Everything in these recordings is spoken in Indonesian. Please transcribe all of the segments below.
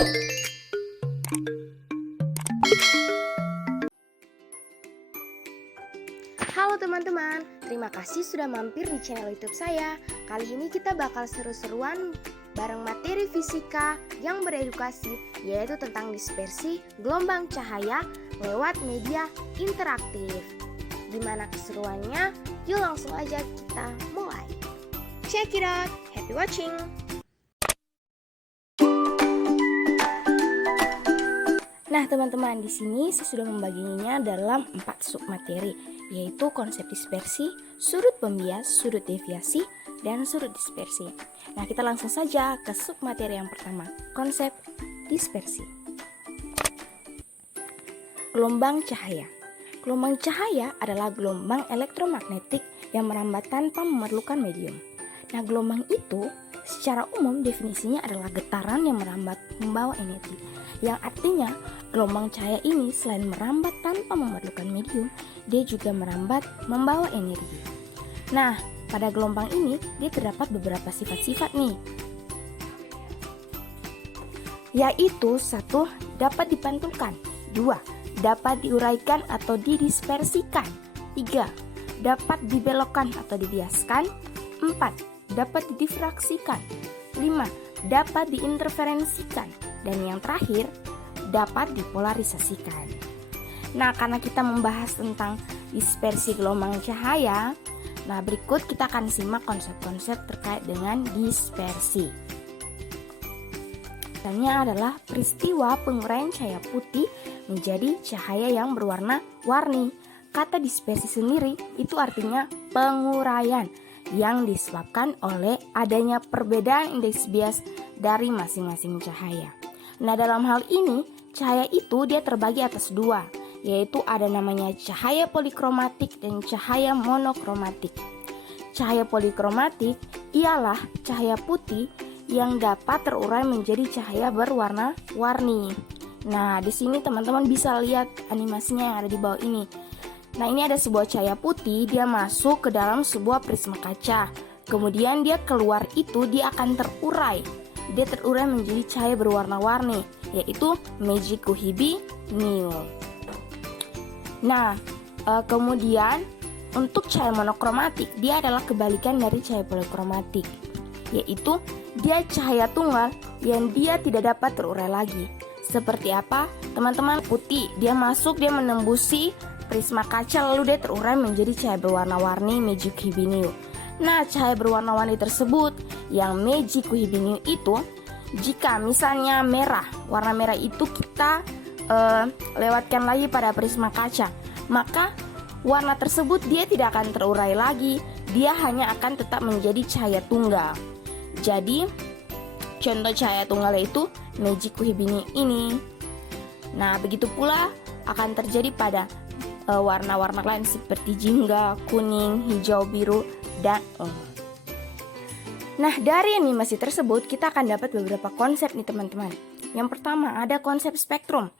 Halo teman-teman, terima kasih sudah mampir di channel YouTube saya. Kali ini kita bakal seru-seruan bareng materi fisika yang beredukasi, yaitu tentang dispersi gelombang cahaya lewat media interaktif. Gimana keseruannya? Yuk langsung aja kita mulai. Check it out, happy watching! Nah teman-teman, di sini saya sudah membaginya dalam 4 submateri, yaitu konsep dispersi, sudut pembias, sudut deviasi, dan sudut dispersi. Nah kita langsung saja ke submateri yang pertama, konsep dispersi. Gelombang cahaya. Gelombang cahaya adalah gelombang elektromagnetik yang merambat tanpa memerlukan medium. Nah gelombang itu secara umum definisinya adalah getaran yang merambat membawa energi, yang artinya gelombang cahaya ini selain merambat tanpa memerlukan medium, dia juga merambat membawa energi. Nah, pada gelombang ini dia terdapat beberapa sifat-sifat nih, yaitu 1. Dapat dipantulkan, 2. Dapat diuraikan atau didispersikan, 3. Dapat dibelokkan atau dibiaskan, 4. Dapat didifraksikan, 5. Dapat diinterferensikan, dan yang terakhir dapat dipolarisasikan. Nah, karena kita membahas tentang dispersi gelombang cahaya, nah berikut kita akan simak konsep-konsep terkait dengan dispersi. Pertama adalah peristiwa penguraian cahaya putih menjadi cahaya yang berwarna-warni. Kata dispersi sendiri itu artinya penguraian yang disebabkan oleh adanya perbedaan indeks bias dari masing-masing cahaya. Nah, dalam hal ini cahaya itu dia terbagi atas 2, yaitu ada namanya cahaya polikromatik dan cahaya monokromatik. Cahaya polikromatik ialah cahaya putih yang dapat terurai menjadi cahaya berwarna-warni. Nah, di sini teman-teman bisa lihat animasinya yang ada di bawah ini. Nah, ini ada sebuah cahaya putih, dia masuk ke dalam sebuah prisma kaca. Kemudian dia keluar itu dia akan terurai. Dia terurai menjadi cahaya berwarna-warni, yaitu Meiji-Kuibi Niu. Nah, kemudian untuk cahaya monokromatik, dia adalah kebalikan dari cahaya polikromatik, yaitu dia cahaya tunggal yang dia tidak dapat terurai lagi. Seperti apa? Teman-teman, putih, dia masuk, dia menembusi prisma kaca, lalu dia terurai menjadi cahaya berwarna-warni Meiji-Kuibi Niu. Nah, cahaya berwarna-warni tersebut yang Meiji-Kuibi Niu itu, jika misalnya merah, warna merah itu kita lewatkan lagi pada prisma kaca, maka warna tersebut dia tidak akan terurai lagi, dia hanya akan tetap menjadi cahaya tunggal. Jadi contoh cahaya tunggal itu Meiji-Kuibi Niu ini. Nah, begitu pula akan terjadi pada warna-warna lain seperti jingga, kuning, hijau, biru, dan ungu. Nah, dari animasi tersebut kita akan dapat beberapa konsep nih teman-teman. Yang pertama ada konsep spektrum.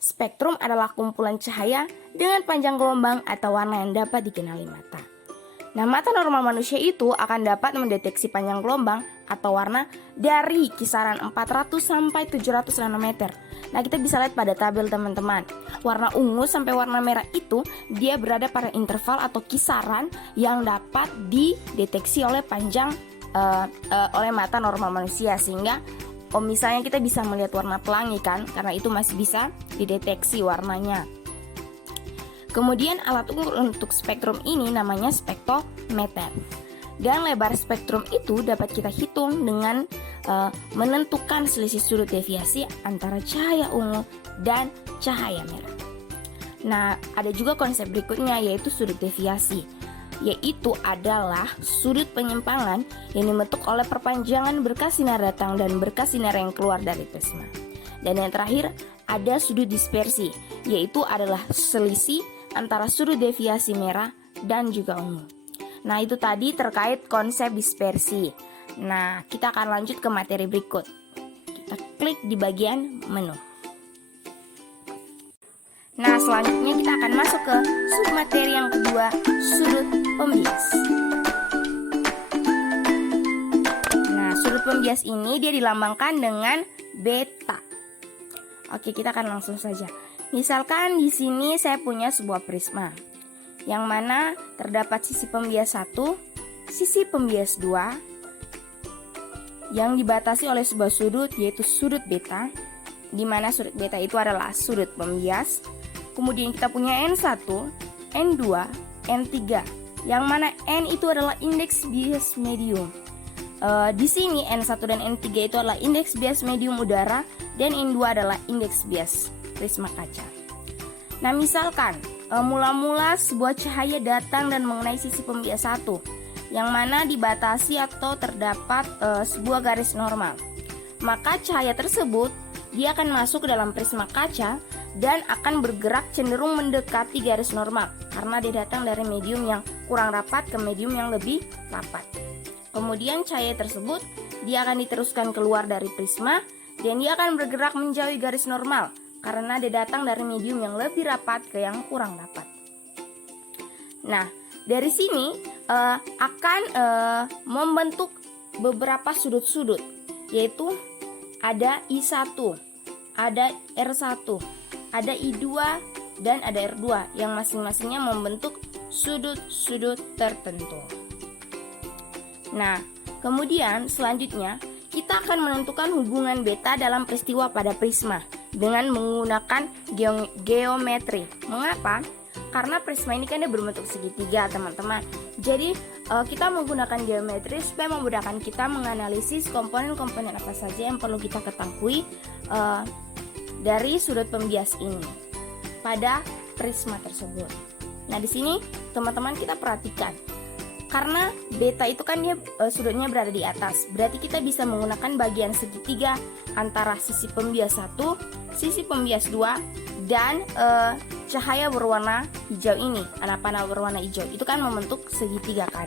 Spektrum adalah kumpulan cahaya dengan panjang gelombang atau warna yang dapat dikenali mata. Nah, mata normal manusia itu akan dapat mendeteksi panjang gelombang atau warna dari kisaran 400 sampai 700 nanometer. Nah, kita bisa lihat pada tabel teman-teman. Warna ungu sampai warna merah itu dia berada pada interval atau kisaran yang dapat dideteksi oleh panjang oleh mata normal manusia, sehingga misalnya kita bisa melihat warna pelangi kan, karena itu masih bisa dideteksi warnanya. Kemudian alat ukur untuk spektrum ini namanya spektrometer. Dan lebar spektrum itu dapat kita hitung dengan menentukan selisih sudut deviasi antara cahaya ungu dan cahaya merah. Nah, ada juga konsep berikutnya yaitu sudut deviasi, yaitu adalah sudut penyimpangan yang dibentuk oleh perpanjangan berkas sinar datang dan berkas sinar yang keluar dari prisma. Dan yang terakhir ada sudut dispersi, yaitu adalah selisih antara sudut deviasi merah dan juga ungu. Nah, itu tadi terkait konsep dispersi. Nah, kita akan lanjut ke materi berikut. Kita klik di bagian menu. Nah, selanjutnya kita akan masuk ke submateri yang kedua, sudut pembias. Nah, sudut pembias ini dia dilambangkan dengan beta. Oke, kita akan langsung saja. Misalkan di sini saya punya sebuah prisma, yang mana terdapat sisi pembias 1, sisi pembias 2, yang dibatasi oleh sebuah sudut, yaitu sudut beta, di mana sudut beta itu adalah sudut pembias. Kemudian kita punya N1, N2, N3, yang mana N itu adalah indeks bias medium. Di sini N1 dan N3 itu adalah indeks bias medium udara, dan N2 adalah indeks bias prisma kaca. Nah, misalkan mula-mula sebuah cahaya datang dan mengenai sisi pembias 1, yang mana dibatasi atau terdapat sebuah garis normal. Maka cahaya tersebut dia akan masuk ke dalam prisma kaca dan akan bergerak cenderung mendekati garis normal karena dia datang dari medium yang kurang rapat ke medium yang lebih rapat. Kemudian cahaya tersebut dia akan diteruskan keluar dari prisma dan dia akan bergerak menjauhi garis normal karena dia datang dari medium yang lebih rapat ke yang kurang rapat. Nah, dari sini akan membentuk beberapa sudut-sudut, yaitu ada I1, ada R1, ada I2, dan ada R2 yang masing-masingnya membentuk sudut-sudut tertentu. Nah, kemudian selanjutnya kita akan menentukan hubungan beta dalam peristiwa pada prisma dengan menggunakan geometri. Mengapa? Karena prisma ini kan dia berbentuk segitiga, teman-teman. Jadi kita menggunakan geometri supaya memudahkan kita menganalisis komponen-komponen apa saja yang perlu kita ketahui dari sudut pembias ini pada prisma tersebut. Nah, di sini teman-teman kita perhatikan, karena beta itu kan dia sudutnya berada di atas, berarti kita bisa menggunakan bagian segitiga antara sisi pembias 1, sisi pembias 2, dan cahaya berwarna hijau ini, anak panah berwarna hijau itu kan membentuk segitiga kan.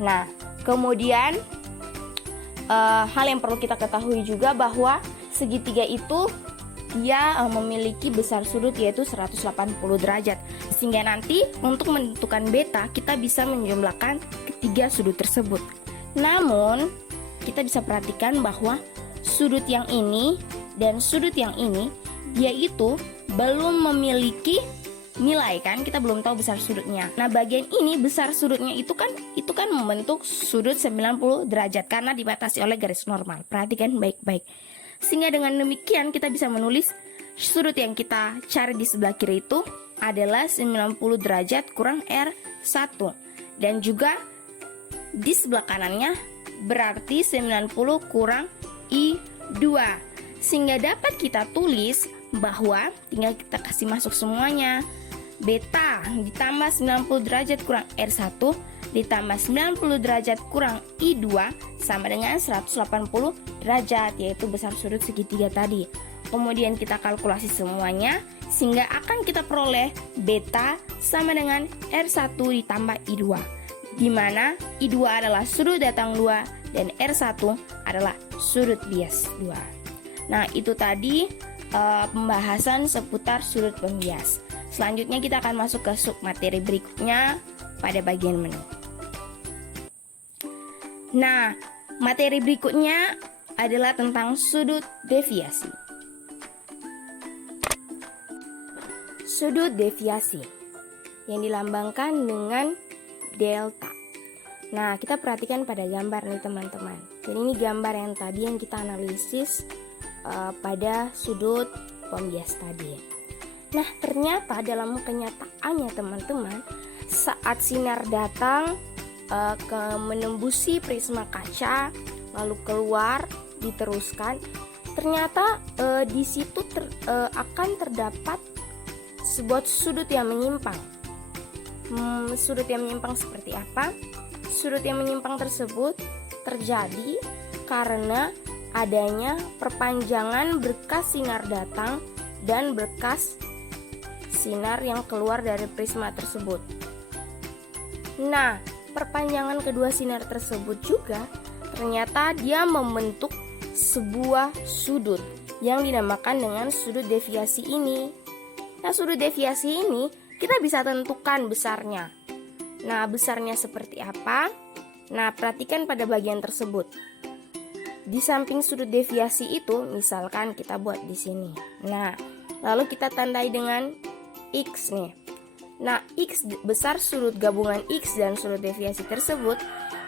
Nah, kemudian hal yang perlu kita ketahui juga bahwa segitiga itu dia memiliki besar sudut yaitu 180 derajat, sehingga nanti untuk menentukan beta kita bisa menjumlahkan ketiga sudut tersebut. Namun kita bisa perhatikan bahwa sudut yang ini dan sudut yang ini dia itu belum memiliki nilai kan, kita belum tahu besar sudutnya. Nah, bagian ini besar sudutnya itu kan membentuk sudut 90 derajat karena dibatasi oleh garis normal. Perhatikan baik-baik. Sehingga dengan demikian kita bisa menulis sudut yang kita cari di sebelah kiri itu adalah 90 derajat kurang R1, dan juga di sebelah kanannya berarti 90 kurang I2, sehingga dapat kita tulis bahwa tinggal kita kasih masuk semuanya. Beta ditambah 90 derajat kurang R1 ditambah 90 derajat kurang I2 sama dengan 180 derajat, yaitu besar sudut segitiga tadi. Kemudian kita kalkulasi semuanya sehingga akan kita peroleh beta sama dengan R1 ditambah I2, di mana I2 adalah sudut datang 2 dan R1 adalah sudut bias 2. Nah, itu tadi pembahasan seputar sudut pembias. Selanjutnya kita akan masuk ke submateri berikutnya pada bagian menu. Nah, materi berikutnya adalah tentang sudut deviasi. Sudut deviasi yang dilambangkan dengan delta. Nah, kita perhatikan pada gambar nih teman-teman. Jadi ini gambar yang tadi yang kita analisis pada sudut pembias tadi. Nah, ternyata dalam kenyataannya teman-teman, saat sinar datang menembusi prisma kaca lalu keluar diteruskan, ternyata di situ akan terdapat sebuah sudut yang menyimpang. Sudut yang menyimpang seperti apa? Sudut yang menyimpang tersebut terjadi karena adanya perpanjangan berkas sinar datang dan berkas sinar yang keluar dari prisma tersebut. Nah, perpanjangan kedua sinar tersebut juga ternyata dia membentuk sebuah sudut yang dinamakan dengan sudut deviasi ini. Nah, sudut deviasi ini kita bisa tentukan besarnya. Nah, besarnya seperti apa? Nah, perhatikan pada bagian tersebut. di samping sudut deviasi itu, misalkan kita buat di sini. Nah, lalu kita tandai dengan X nih. Nah, X besar sudut gabungan X dan sudut deviasi tersebut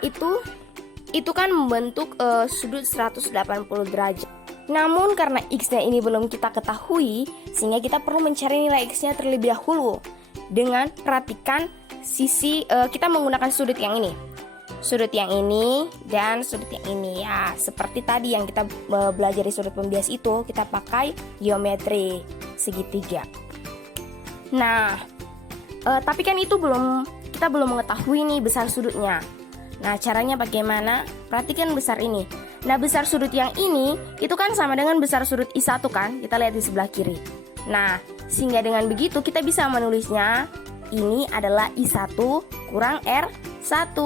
itu kan membentuk sudut 180 derajat. Namun karena X-nya ini belum kita ketahui, sehingga kita perlu mencari nilai X-nya terlebih dahulu dengan perhatikan sisi kita menggunakan sudut yang ini. Sudut yang ini dan sudut yang ini ya, seperti tadi yang kita belajar di sudut pembias itu, kita pakai geometri segitiga. Nah, tapi kan itu kita belum mengetahui nih besar sudutnya. Nah, caranya bagaimana? Perhatikan besar ini. Nah, besar sudut yang ini itu kan sama dengan besar sudut I1 kan? Kita lihat di sebelah kiri. Nah, sehingga dengan begitu kita bisa menulisnya ini adalah I1 kurang R1.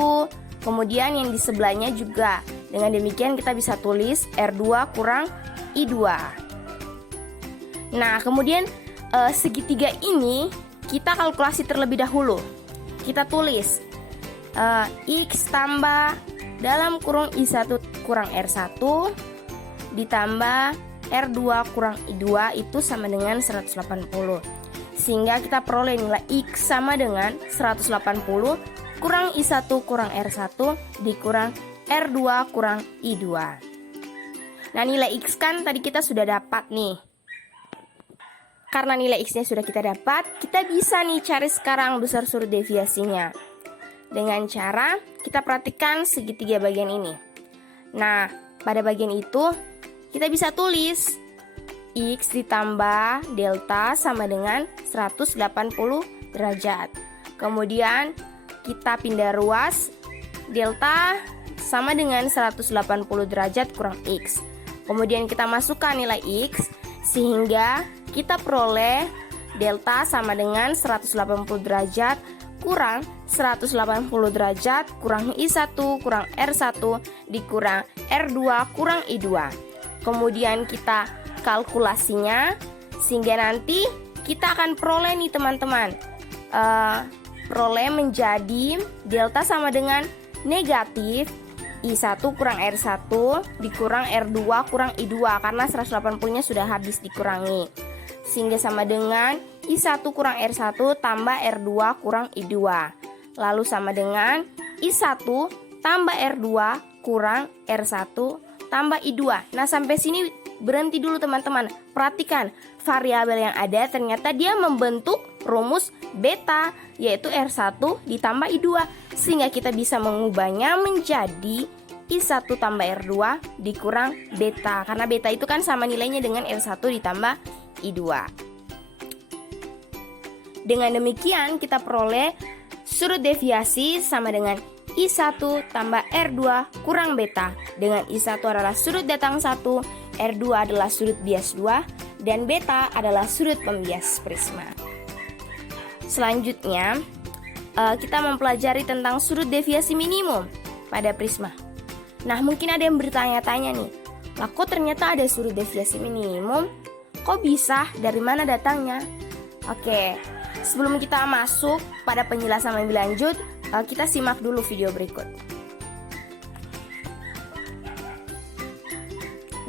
Kemudian yang di sebelahnya juga. Dengan demikian kita bisa tulis R2 kurang I2. Nah, kemudian segitiga ini kita kalkulasi terlebih dahulu. Kita tulis X tambah dalam kurung I1 kurang R1 ditambah R2 kurang I2 itu sama dengan 180. Sehingga kita peroleh nilai X sama dengan 180 kurang I1 kurang R1 dikurang R2 kurang I2. Nah, nilai X kan tadi kita sudah dapat nih. Karena nilai X-nya sudah kita dapat, kita bisa nih cari sekarang besar sudut deviasinya. Dengan cara kita perhatikan segitiga bagian ini. Nah, pada bagian itu kita bisa tulis X ditambah delta sama dengan 180 derajat. Kemudian kita pindah ruas, delta sama dengan 180 derajat kurang X. Kemudian kita masukkan nilai X sehingga kita peroleh delta sama dengan 180 derajat kurang 180 derajat kurang I1 kurang R1 dikurang R2 kurang I2. Kemudian kita kalkulasinya sehingga nanti kita akan peroleh nih teman-teman, peroleh menjadi delta sama dengan negatif I1 kurang R1 dikurang R2 kurang I2 karena 180-nya sudah habis dikurangi, sehingga sama dengan I1 kurang R1 tambah R2 kurang I2. Lalu sama dengan I1 tambah R2 kurang R1 tambah I2. Nah, sampai sini berhenti dulu teman-teman. Perhatikan variabel yang ada ternyata dia membentuk rumus beta, yaitu R1 ditambah I2. Sehingga kita bisa mengubahnya menjadi I1 tambah R2 dikurang beta. Karena beta itu kan sama nilainya dengan R1 ditambah I2. Dengan demikian kita peroleh sudut deviasi sama dengan I1 tambah R2 kurang beta. Dengan I1 adalah sudut datang 1, R2 adalah sudut bias 2, dan beta adalah sudut pembias prisma. Selanjutnya, kita mempelajari tentang sudut deviasi minimum pada prisma. Nah, mungkin ada yang bertanya-tanya nih, lah kok ternyata ada sudut deviasi minimum? Kok bisa? Dari mana datangnya? Oke, sebelum kita masuk pada penjelasan lebih lanjut, kita simak dulu video berikut.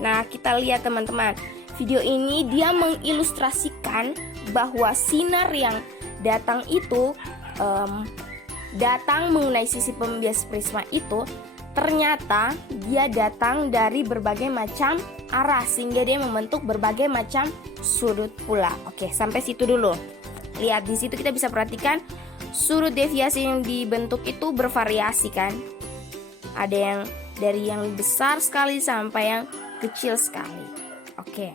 Nah, kita lihat teman-teman, video ini dia mengilustrasikan bahwa sinar yang datang itu datang mengenai sisi pembias prisma itu ternyata dia datang dari berbagai macam arah sehingga dia membentuk berbagai macam sudut pula. Oke, sampai situ dulu. Lihat di situ kita bisa perhatikan sudut deviasi yang dibentuk itu bervariasi kan. Ada yang dari yang besar sekali sampai yang kecil sekali. Oke.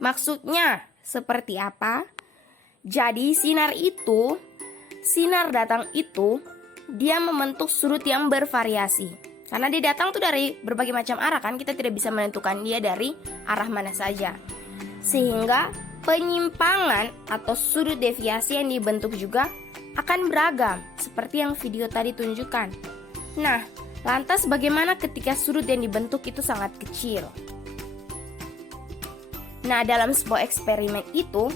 Maksudnya seperti apa? Jadi sinar datang itu dia membentuk sudut yang bervariasi. Karena dia datang tuh dari berbagai macam arah kan, kita tidak bisa menentukan dia dari arah mana saja. Sehingga penyimpangan atau sudut deviasi yang dibentuk juga akan beragam, seperti yang video tadi tunjukkan. Nah, lantas bagaimana ketika sudut yang dibentuk itu sangat kecil? Nah, dalam sebuah eksperimen itu,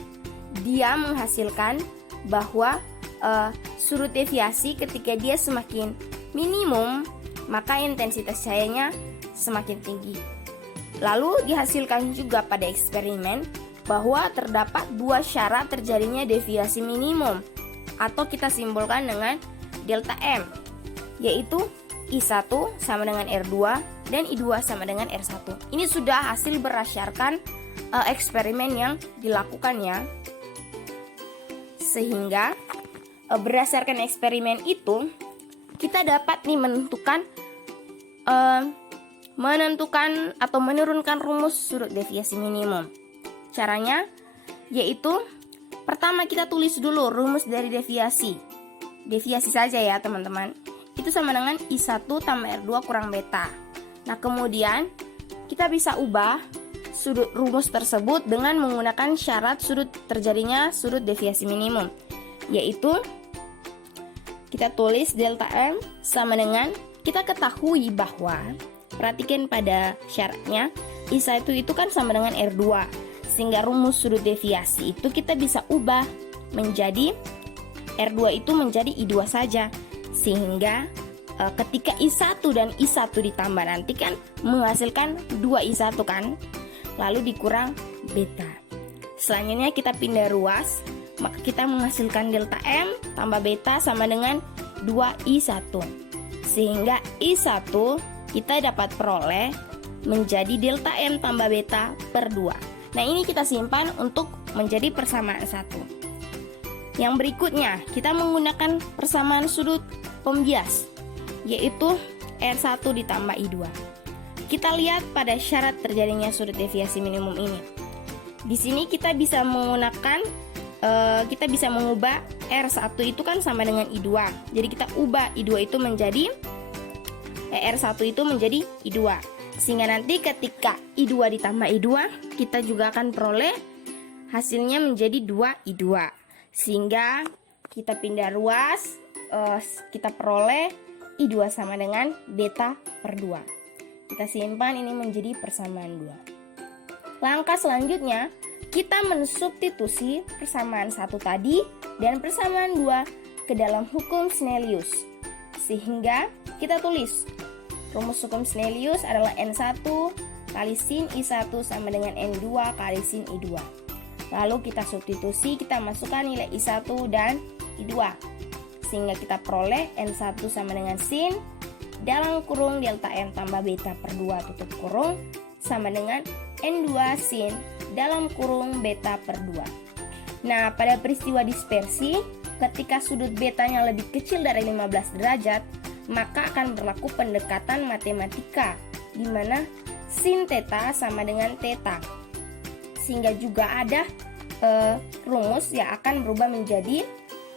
dia menghasilkan bahwa sudut deviasi ketika dia semakin minimum, maka intensitas cahayanya semakin tinggi. Lalu dihasilkan juga pada eksperimen bahwa terdapat dua syarat terjadinya deviasi minimum atau kita simbolkan dengan delta M, yaitu I1 sama dengan R2 dan I2 sama dengan R1. Ini sudah hasil berdasarkan eksperimen yang dilakukannya. Sehingga berdasarkan eksperimen itu kita dapat nih menentukan atau menurunkan rumus sudut deviasi minimum. Caranya yaitu pertama kita tulis dulu rumus dari deviasi. Deviasi saja ya teman-teman. Itu sama dengan I1 tambah R2 kurang beta. Nah kemudian kita bisa ubah sudut rumus tersebut dengan menggunakan syarat sudut terjadinya sudut deviasi minimum, yaitu kita tulis delta M sama dengan, kita ketahui bahwa perhatikan pada syaratnya I1 itu kan sama dengan R2, sehingga rumus sudut deviasi itu kita bisa ubah menjadi R2 itu menjadi I2 saja, sehingga ketika I1 dan I1 ditambah nanti kan menghasilkan 2I1 kan, lalu dikurang beta. Selanjutnya kita pindah ruas, maka kita menghasilkan delta M tambah beta sama dengan 2I1, sehingga I1 kita dapat peroleh menjadi delta M tambah beta per 2. Nah ini kita simpan untuk menjadi persamaan 1. Yang berikutnya kita menggunakan persamaan sudut pembias, yaitu R1 ditambah I2. Kita lihat pada syarat terjadinya sudut deviasi minimum ini. Di sini kita bisa menggunakan kita bisa mengubah R1 itu kan sama dengan I2. Jadi kita ubah I2 itu menjadi R1 itu menjadi I2. Sehingga nanti ketika I2 ditambah I2, kita juga akan peroleh hasilnya menjadi 2I2. Sehingga kita pindah ruas, kita peroleh I2 sama dengan beta per 2. Kita simpan ini menjadi persamaan 2. Langkah selanjutnya, kita mensubstitusi persamaan 1 tadi dan persamaan 2 ke dalam hukum Snellius. Sehingga kita tulis rumus hukum Snellius adalah N1 kali sin I1 sama dengan N2 kali sin I2. Lalu kita substitusi, kita masukkan nilai I1 dan I2. Sehingga kita peroleh N1 sama dengan sin dalam kurung delta M tambah beta per 2 tutup kurung sama dengan N2 sin dalam kurung beta per 2. Nah, pada peristiwa dispersi, ketika sudut betanya lebih kecil dari 15 derajat, maka akan berlaku pendekatan matematika, di mana sin theta sama dengan theta. Sehingga juga ada rumus yang akan berubah menjadi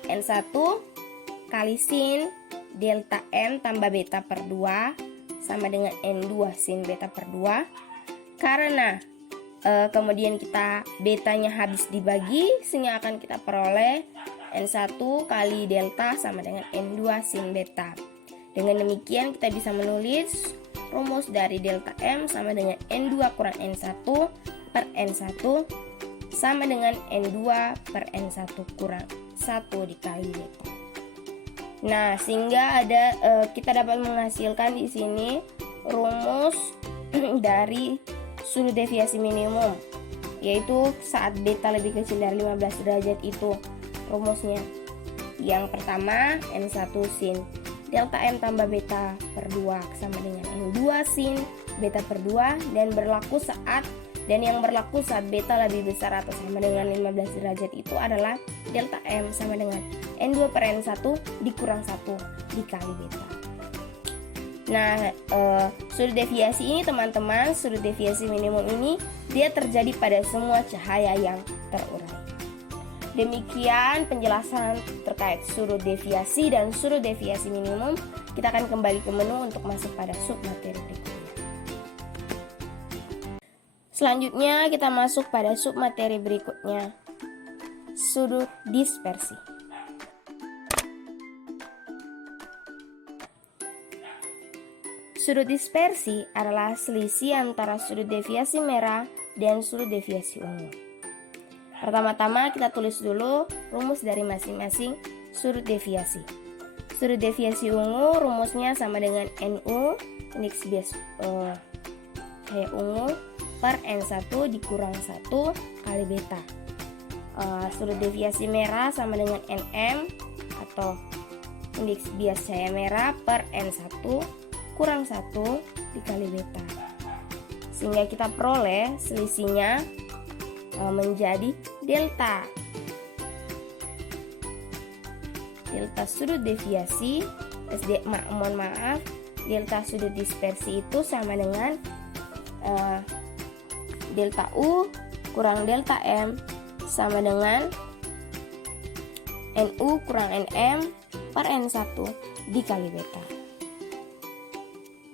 N1 kali sin delta M tambah beta per 2 sama dengan N2 sin beta per 2. Karena kemudian kita betanya habis dibagi, sehingga akan kita peroleh N1 kali delta sama dengan N2 sin beta. Dengan demikian kita bisa menulis rumus dari delta M sama dengan N2 kurang N1 per N1 sama dengan N2 per N1 kurang 1 dikali beta. Nah, sehingga kita dapat menghasilkan di sini rumus dari sudut deviasi minimum, yaitu saat beta lebih kecil dari 15 derajat itu rumusnya. Yang pertama N1 sin delta M tambah beta per 2 sama dengan N2 sin beta per 2 dan yang berlaku saat beta lebih besar atau sama dengan 15 derajat itu adalah delta M sama dengan N2 per N1 dikurang 1 dikali beta. Nah, sudut deviasi ini teman-teman, sudut deviasi minimum ini dia terjadi pada semua cahaya yang terurai. Demikian penjelasan terkait sudut deviasi dan sudut deviasi minimum. Kita akan kembali ke menu untuk masuk pada submateri berikutnya. Selanjutnya kita masuk pada submateri berikutnya, sudut dispersi. Sudut dispersi adalah selisih antara sudut deviasi merah dan sudut deviasi ungu. Pertama-tama kita tulis dulu rumus dari masing-masing sudut deviasi. Sudut deviasi ungu rumusnya sama dengan NU, indeks bias cahaya ungu per N1 dikurang 1 kali beta. Sudut deviasi merah sama dengan Nm atau indeks bias cahaya merah per N1 kurang 1 dikali beta. Sehingga kita peroleh selisihnya menjadi delta. Delta sudut deviasi, delta sudut dispersi itu sama dengan delta U kurang delta M sama dengan NU kurang NM per N1 dikali beta.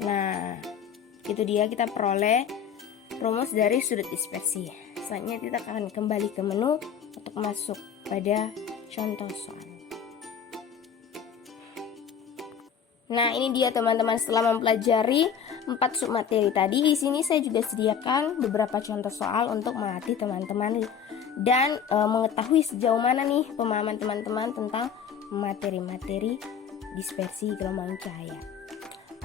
Nah, itu dia kita peroleh rumus dari sudut dispersi. Selanjutnya kita akan kembali ke menu untuk masuk pada contoh soal. Nah, ini dia teman-teman, setelah mempelajari 4 submateri tadi, di sini saya juga sediakan beberapa contoh soal untuk melatih teman-teman dan mengetahui sejauh mana nih pemahaman teman-teman tentang materi-materi dispersi gelombang cahaya.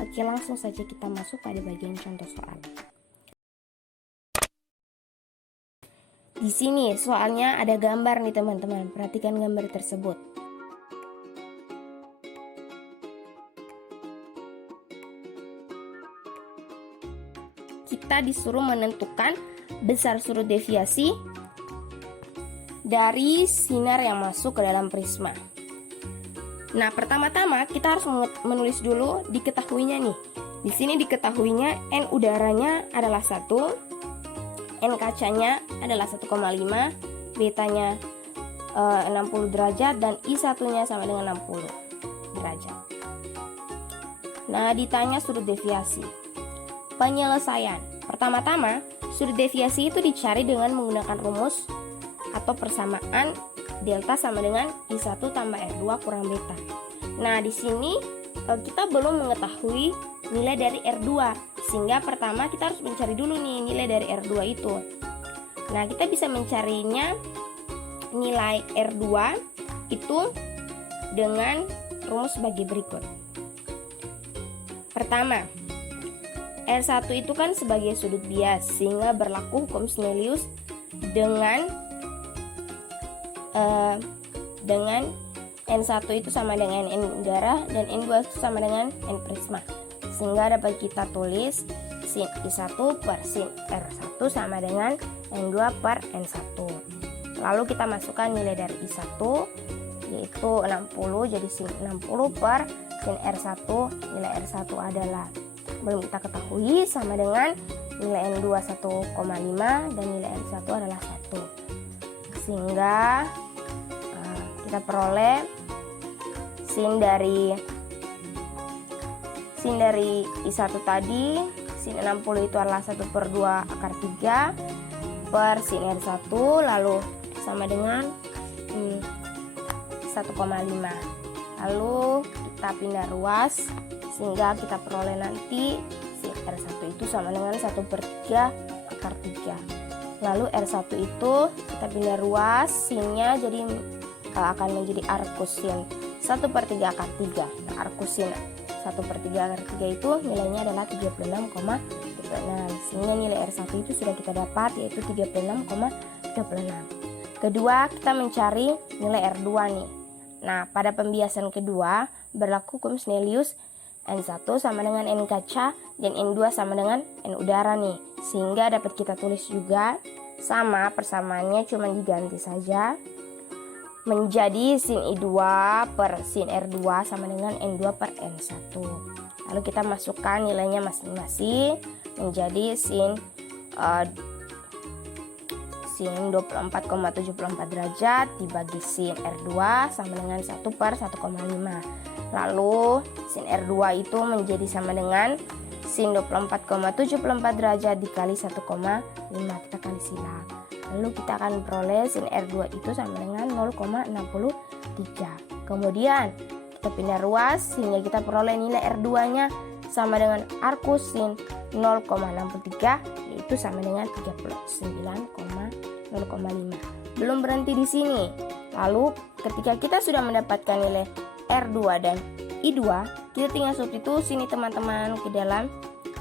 Oke, langsung saja kita masuk pada bagian contoh soal. Di sini soalnya ada gambar nih teman-teman, perhatikan gambar tersebut. Kita disuruh menentukan besar sudut deviasi dari sinar yang masuk ke dalam prisma. Nah, pertama-tama kita harus menulis dulu diketahuinya nih. Di sini diketahuinya N udaranya adalah 1, N kacanya adalah 1,5, betanya 60 derajat dan I1-nya sama dengan 60 derajat. Nah, ditanya sudut deviasi. Penyelesaian. Pertama-tama, sudut deviasi itu dicari dengan menggunakan rumus atau persamaan delta sama dengan I1 tambah R2 kurang beta. Nah, di sini kita belum mengetahui nilai dari R2, sehingga pertama kita harus mencari dulu nih nilai dari R2 itu. Nah, kita bisa mencarinya nilai R2 itu dengan rumus sebagai berikut. Pertama, R1 itu kan sebagai sudut bias, sehingga berlaku hukum Snellius dengan N1 itu sama dengan N udara dan N2 itu sama dengan N prisma. Sehingga dapat kita tulis sin I1 per sin R1 sama dengan N2 per N1. Lalu kita masukkan nilai dari I1 yaitu 60, jadi sin 60 per sin R1. Nilai R1 adalah belum kita ketahui sama dengan nilai N2 1,5 dan nilai N1 adalah 1. Sehingga kita peroleh sin dari I1 tadi, sin 60 itu adalah 1/2 akar 3 per sin R1, lalu sama dengan 1,5. Lalu kita pindah ruas sehingga kita peroleh nanti sin R1 itu sama dengan 1/3 akar 3. Lalu R1 itu kita pindah ruas, sinnya jadi akan menjadi arcus sin 1/3 akar 3. Nah, arcus sin 1/3 akar 3 itu nilainya adalah 36,36. Sehingga nilai R1 itu sudah kita dapat, yaitu 36,36. Kedua, kita mencari nilai R2 nih. Nah, pada pembiasan kedua berlaku hukum Snellius, N1 sama dengan N kaca dan N2 sama dengan N udara nih. Sehingga dapat kita tulis juga sama, persamaannya cuma diganti saja menjadi sin I2 per sin R2 sama dengan N2 per N1. Lalu kita masukkan nilainya masing-masing menjadi sin 24,74 derajat dibagi sin R2 sama dengan 1/1,5. Lalu sin R2 itu menjadi sama dengan sin 24,74 derajat dikali 1,5. Kita kali silang. Lalu kita akan peroleh sin R2 itu sama dengan 0,63. Kemudian kita pindah ruas sehingga kita peroleh nilai R2-nya sama dengan arcus sin 0,63, yaitu sama dengan 39,0,5. Belum berhenti di sini. Lalu ketika kita sudah mendapatkan nilai R2 dan I2, kita tinggal substitusi nih teman-teman ke dalam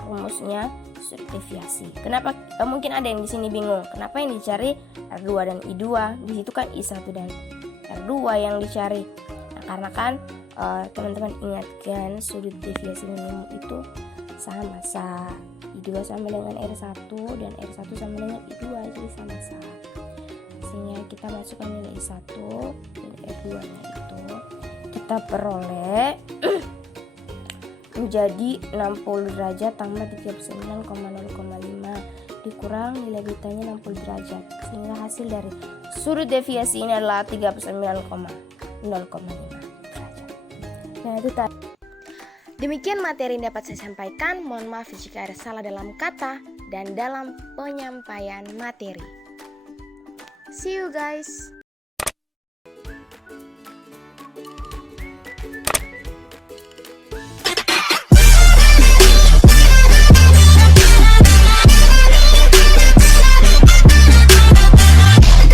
rumusnya sudut deviasi. Kenapa? Mungkin ada yang di sini bingung. Kenapa yang dicari R2 dan I2? Di situ kan I1 dan R2 yang dicari. Nah, karena kan teman-teman ingatkan sudut deviasi minimum itu sama sa. I2 sama dengan R1 dan R1 sama dengan I2, jadi sama sa. Sehingga kita masukkan nilai I1 dan R2 nya itu kita peroleh menjadi 60 derajat tambah 39,0,5 dikurang nilai betanya 60 derajat, sehingga hasil dari sudut deviasi ini adalah 39,0,5 derajat. Nah, itu tadi. Demikian materi yang dapat saya sampaikan. Mohon maaf jika ada salah dalam kata dan dalam penyampaian materi. See you guys.